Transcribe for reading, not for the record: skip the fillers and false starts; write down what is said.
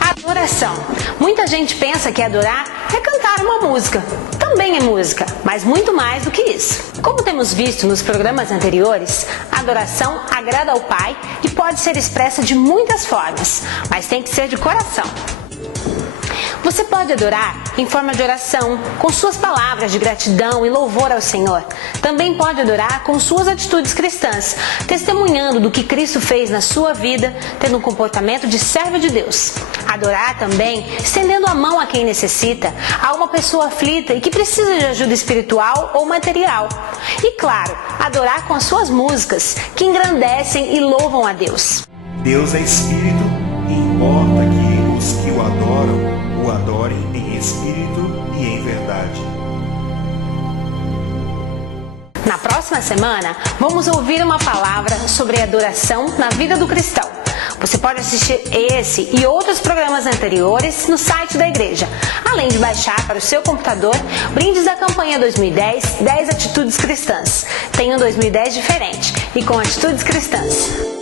Adoração. Muita gente pensa que adorar é cantar uma música. Também é música, mas muito mais do que isso. Como temos visto nos programas anteriores, a adoração agrada ao Pai e pode ser expressa de muitas formas, mas tem que ser de coração. Você pode adorar em forma de oração, com suas palavras de gratidão e louvor ao Senhor. Também pode adorar com suas atitudes cristãs, testemunhando do que Cristo fez na sua vida, tendo um comportamento de servo de Deus. Adorar também estendendo a mão a quem necessita, a uma pessoa aflita e que precisa de ajuda espiritual ou material. E claro, adorar com as suas músicas, que engrandecem e louvam a Deus. Deus é Espírito e importa que os que o adoram o adorem em espírito e em verdade. Na próxima semana, vamos ouvir uma palavra sobre adoração na vida do cristão. Você pode assistir esse e outros programas anteriores no site da igreja, além de baixar para o seu computador brindes da campanha 2010, 10 atitudes cristãs. Tem um 2010 diferente e com atitudes cristãs.